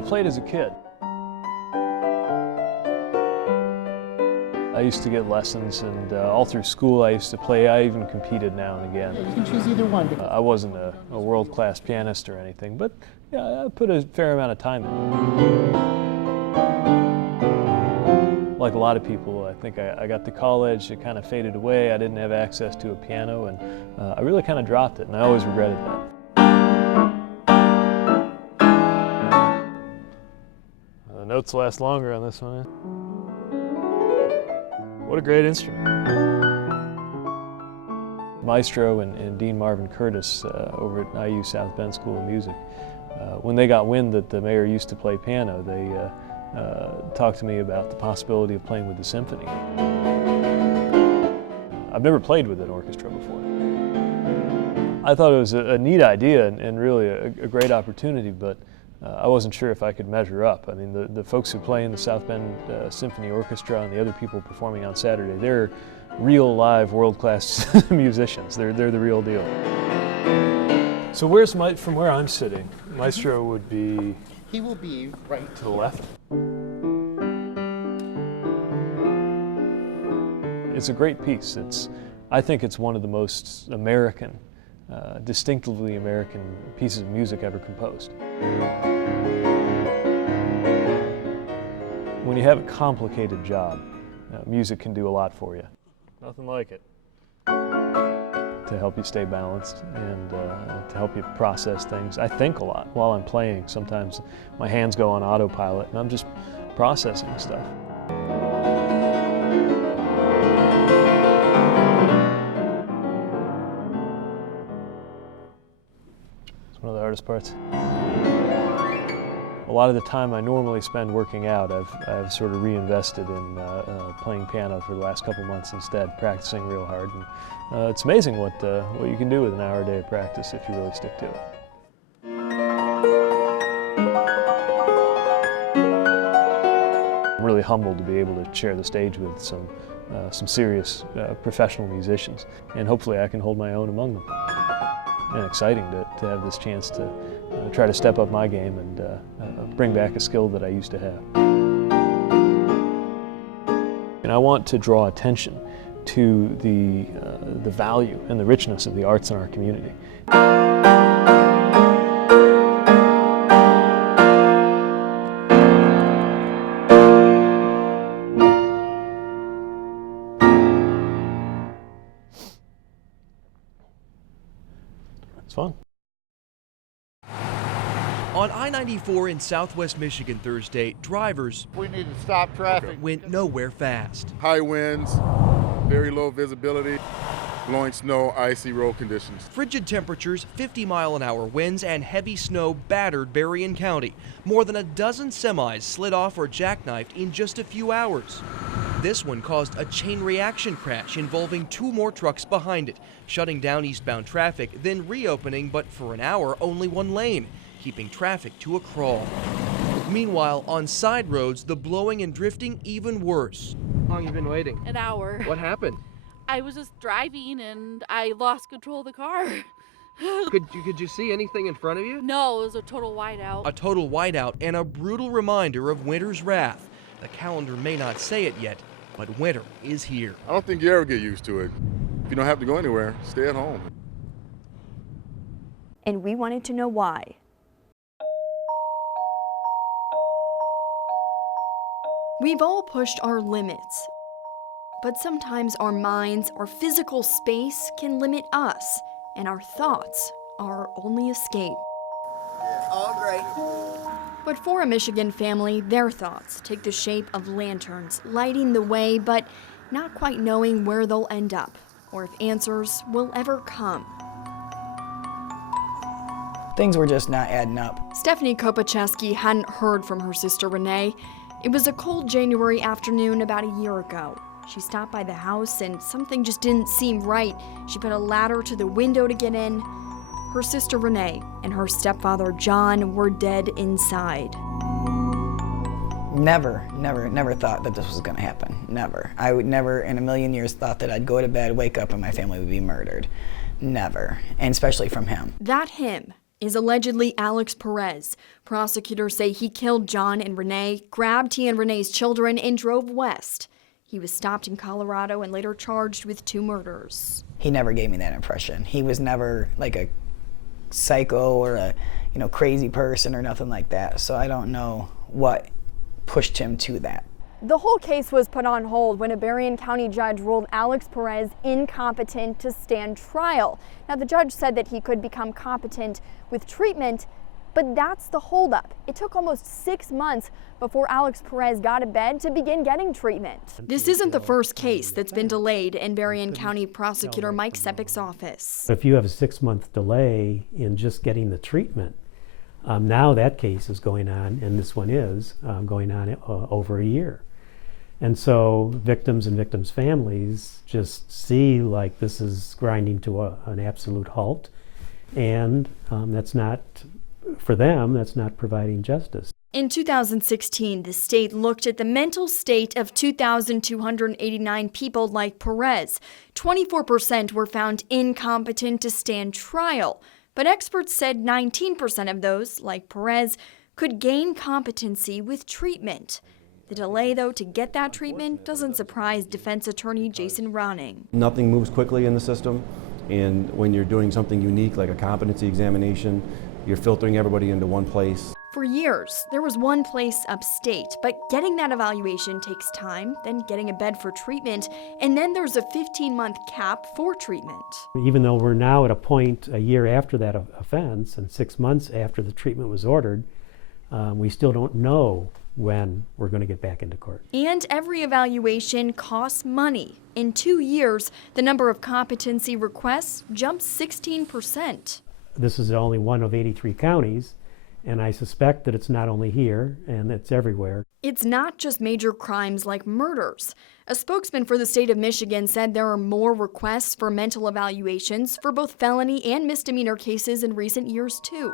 I played as a kid. I used to get lessons, and all through school I used to play. I even competed now and again. You can choose either one. I wasn't a world-class pianist or anything, but yeah, I put a fair amount of time in. Like a lot of people, I think I got to college, it kind of faded away. I didn't have access to a piano, and I really kind of dropped it, and I always regretted that. The notes last longer on this one. What a great instrument. Maestro and Dean Marvin Curtis over at IU South Bend School of Music, when they got wind that the mayor used to play piano, they talked to me about the possibility of playing with the symphony. I've never played with an orchestra before. I thought it was a neat idea and really a great opportunity, but I wasn't sure if I could measure up. I mean, the folks who play in the South Bend Symphony Orchestra and the other people performing on Saturday, they're real, live, world-class musicians. They're the real deal. So from where I'm sitting, Maestro would be... He will be right to the left. It's a great piece. I think it's one of the most American, distinctively American pieces of music ever composed. When you have a complicated job, music can do a lot for you. Nothing like it. To help you stay balanced and to help you process things. I think a lot while I'm playing. Sometimes my hands go on autopilot and I'm just processing stuff. It's one of the hardest parts. A lot of the time I normally spend working out, I've sort of reinvested in playing piano for the last couple months instead, practicing real hard. And, it's amazing what you can do with an hour a day of practice if you really stick to it. I'm really humbled to be able to share the stage with some serious professional musicians, and hopefully I can hold my own among them. And exciting to have this chance to try to step up my game and bring back a skill that I used to have. And I want to draw attention to the value and the richness of the arts in our community. It's fun. On I-94 in southwest Michigan Thursday, drivers We need to stop traffic. went nowhere fast. High winds, very low visibility, blowing snow, icy road conditions. Frigid temperatures, 50-mile-an-hour winds, and heavy snow battered Berrien County. More than a dozen semis slid off or jackknifed in just a few hours. This one caused a chain reaction crash involving two more trucks behind it, shutting down eastbound traffic, then reopening, but for an hour, only one lane, keeping traffic to a crawl. Meanwhile, on side roads, the blowing and drifting even worse. How long have you been waiting? An hour. What happened? I was just driving and I lost control of the car. Could you see anything in front of you? No, it was a total whiteout. A total whiteout and a brutal reminder of winter's wrath. The calendar may not say it yet, but winter is here. I don't think you ever get used to it. If you don't have to go anywhere, stay at home. And we wanted to know why. We've all pushed our limits, but sometimes our minds, our physical space can limit us, and our thoughts are our only escape. All great. But for a Michigan family, their thoughts take the shape of lanterns, lighting the way, but not quite knowing where they'll end up, or if answers will ever come. Things were just not adding up. Stephanie Kopacheski hadn't heard from her sister Renee. It was a cold January afternoon about a year ago. She stopped by the house and something just didn't seem right. She put a ladder to the window to get in. Her sister Renee and her stepfather John were dead inside. Never thought that this was gonna happen. Never. I would never in a million years thought that I'd go to bed, wake up, and my family would be murdered. Never. And especially from him. That him is allegedly Alex Perez. Prosecutors say he killed John and Renee, grabbed he and Renee's children, and drove west. He was stopped in Colorado and later charged with 2 murders. He never gave me that impression. He was never like a psycho or a crazy person or nothing like that. So I don't know what pushed him to that. The whole case was put on hold when a Berrien County judge ruled Alex Perez incompetent to stand trial. Now, the judge said that he could become competent with treatment, but that's the holdup. It took almost 6 months before Alex Perez got a bed to begin getting treatment. This isn't the first case that's been delayed in Berrien County Prosecutor Mike Sepik's office. If you have a 6-month delay in just getting the treatment, now that case is going on, and this one is going on over a year. And so victims and victims' families just see like this is grinding to an absolute halt, and that's not, for them, that's not providing justice. In 2016, the state looked at the mental state of 2,289 people like Perez. 24% were found incompetent to stand trial, but experts said 19% of those, like Perez, could gain competency with treatment. The delay, though, to get that treatment doesn't surprise defense attorney Jason Ronning. Nothing moves quickly in the system, and when you're doing something unique like a competency examination, you're filtering everybody into one place. For years, there was one place upstate, but getting that evaluation takes time, then getting a bed for treatment, and then there's a 15-month cap for treatment. Even though we're now at a point a year after that offense and 6 months after the treatment was ordered, we still don't know when we're going to get back into court. And every evaluation costs money. In 2 years, the number of competency requests jumped 16%. This is only one of 83 counties, and I suspect that it's not only here, and it's everywhere. It's not just major crimes like murders. A spokesman for the state of Michigan said there are more requests for mental evaluations for both felony and misdemeanor cases in recent years, too.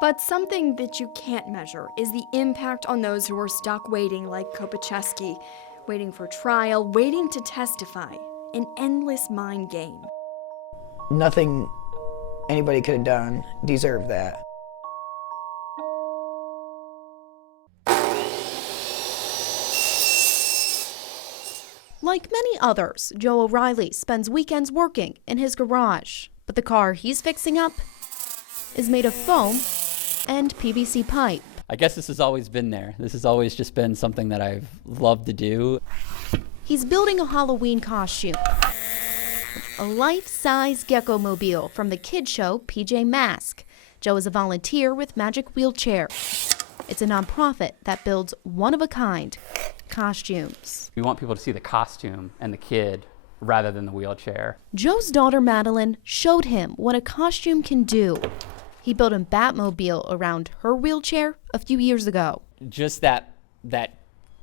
But something that you can't measure is the impact on those who are stuck waiting, like Kopacheski, waiting for trial, waiting to testify, an endless mind game. Nothing anybody could have done deserved that. Like many others, Joe O'Reilly spends weekends working in his garage. But the car he's fixing up is made of foam and PVC pipe. I guess this has always been there. This has always just been something that I've loved to do. He's building a Halloween costume. A life-size gecko-mobile from the kid show PJ Masks. Joe is a volunteer with Magic Wheelchair. It's a nonprofit that builds one-of-a-kind costumes. We want people to see the costume and the kid rather than the wheelchair. Joe's daughter Madeline showed him what a costume can do. He built a Batmobile around her wheelchair a few years ago. Just that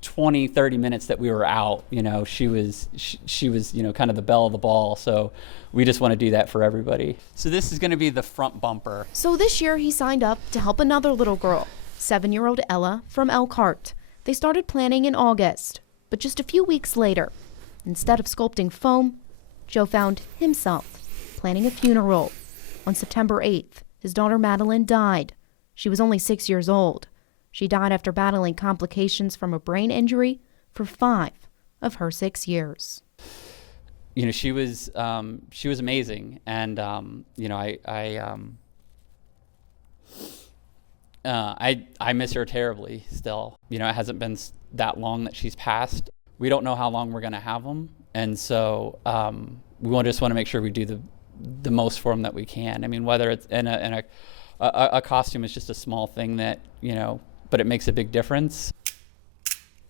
20, 30 minutes that we were out, she was, kind of the belle of the ball. So we just want to do that for everybody. So this is going to be the front bumper. So this year he signed up to help another little girl, 7-year-old Ella from Elkhart. They started planning in August, but just a few weeks later, instead of sculpting foam, Joe found himself planning a funeral. On September 8th, his daughter Madeline died. She was only 6 years old. She died after battling complications from a brain injury for 5 of her 6 years. She was amazing, and I miss her terribly still. It hasn't been that long that she's passed. We don't know how long we're going to have them, and so we just want to make sure we do the most for them that we can. I mean, whether it's in a costume is just a small thing that, but it makes a big difference.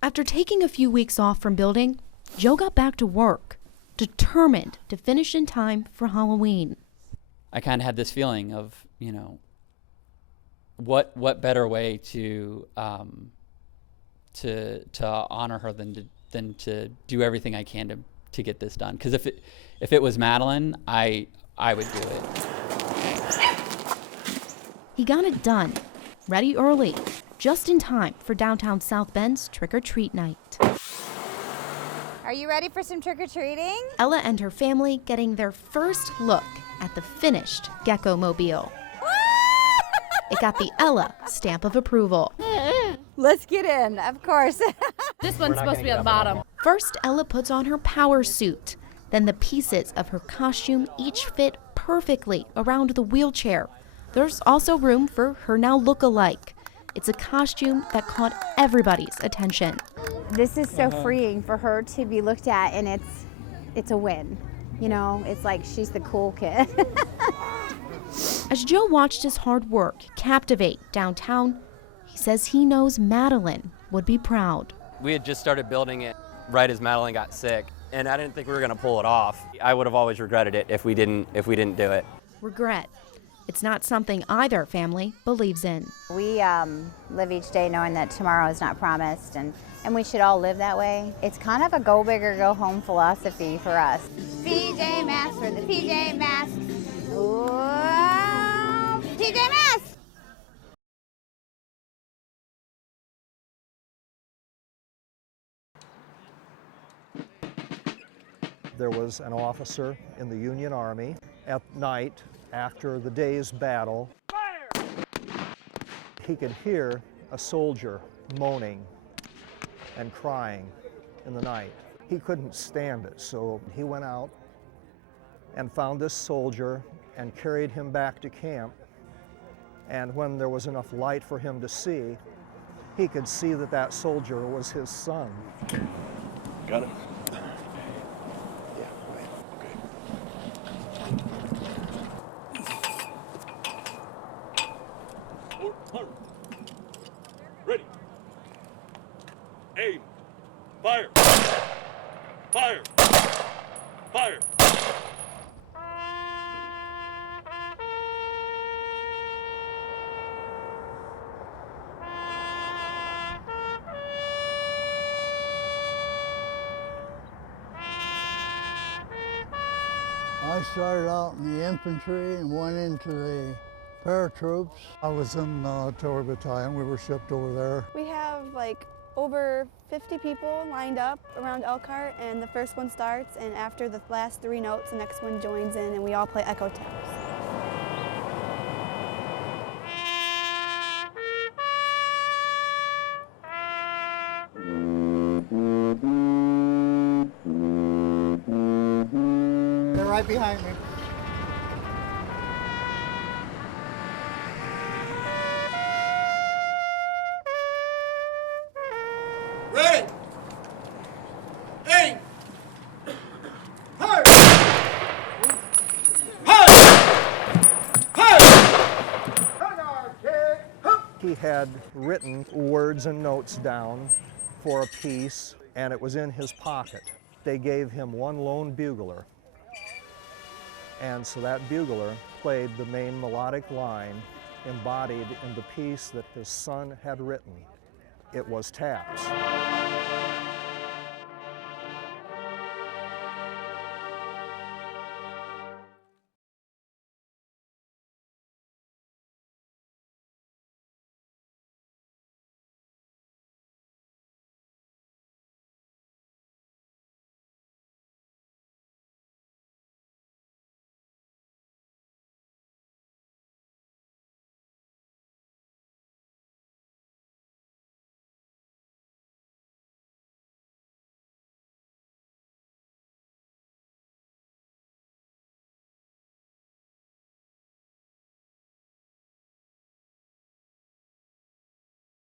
After taking a few weeks off from building, Joe got back to work, determined to finish in time for Halloween. I kind of had this feeling of, what better way to honor her than to do everything I can to get this done. Because if it was Madeline, I would do it. He got it done, ready early, just in time for downtown South Bend's trick-or-treat night. Are you ready for some trick-or-treating? Ella and her family getting their first look at the finished Gecko-mobile. It got the Ella stamp of approval. Let's get in, of course. This one's supposed to be at the bottom. First, Ella puts on her power suit. Then the pieces of her costume each fit perfectly around the wheelchair. There's also room for her now look-alike. It's a costume that caught everybody's attention. This is so freeing for her to be looked at, and it's a win. You know, it's like she's the cool kid. As Joe watched his hard work captivate downtown, he says he knows Madeline would be proud. We had just started building it right as Madeline got sick, and I didn't think we were going to pull it off. I would have always regretted it if we didn't do it. Regret. It's not something either family believes in. We live each day knowing that tomorrow is not promised, and we should all live that way. It's kind of a go big or go home philosophy for us. PJ Masks for the PJ Masks. Whoa, PJ Masks! There was an officer in the Union Army at night after the day's battle. Fire! He could hear a soldier moaning and crying in the night. He couldn't stand it, so he went out and found this soldier and carried him back to camp. And when there was enough light for him to see, he could see that that soldier was his son. Got it. Ready. Aim. Fire. Fire. Fire. I started out in the infantry and went into the paratroops. I was in artillery battalion. We were shipped over there. We have like over 50 people lined up around Elkhart, and the first one starts, and after the last 3 notes, the next one joins in, and we all play echo taps. They're right behind me. Ready. Aim. Fire. He had written words and notes down for a piece, and it was in his pocket. They gave him one lone bugler, and so that bugler played the main melodic line embodied in the piece that his son had written. It was taps.